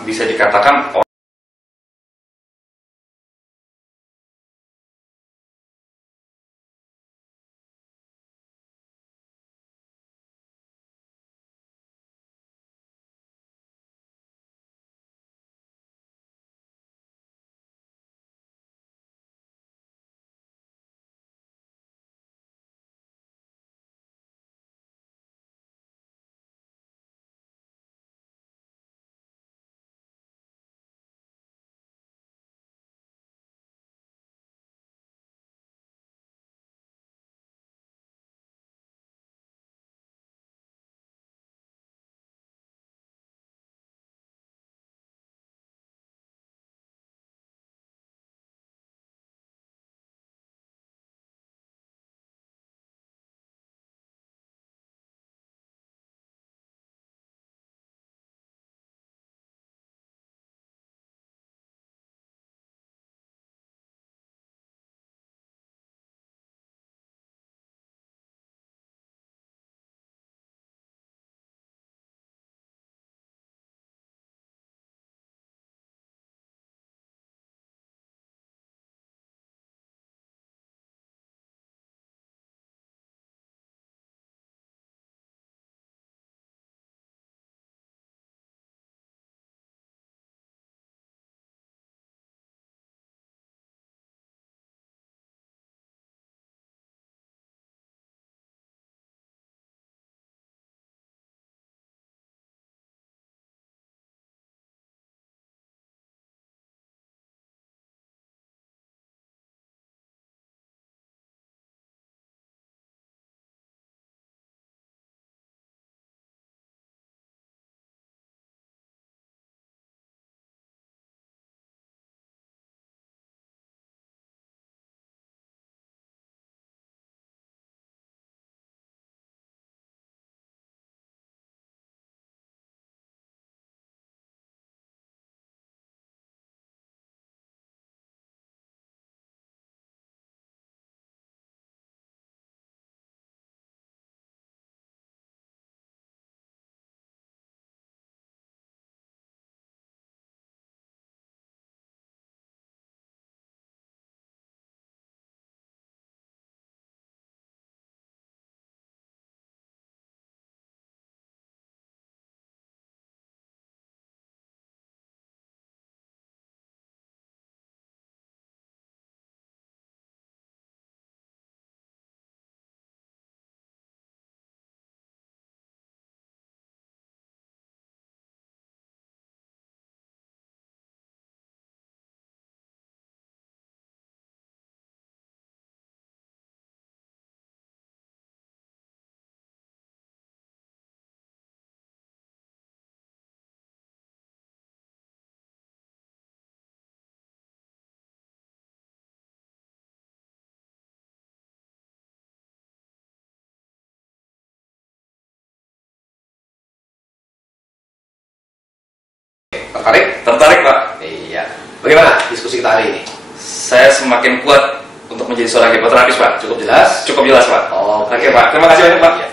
bisa dikatakan Tertarik? Tertarik Pak. Iya. Bagaimana diskusi kita hari ini? Saya semakin kuat untuk menjadi seorang hipnoterapis Pak. Cukup jelas? Cukup jelas Pak. Oke. Oke Pak, terima kasih banyak Pak. Iya.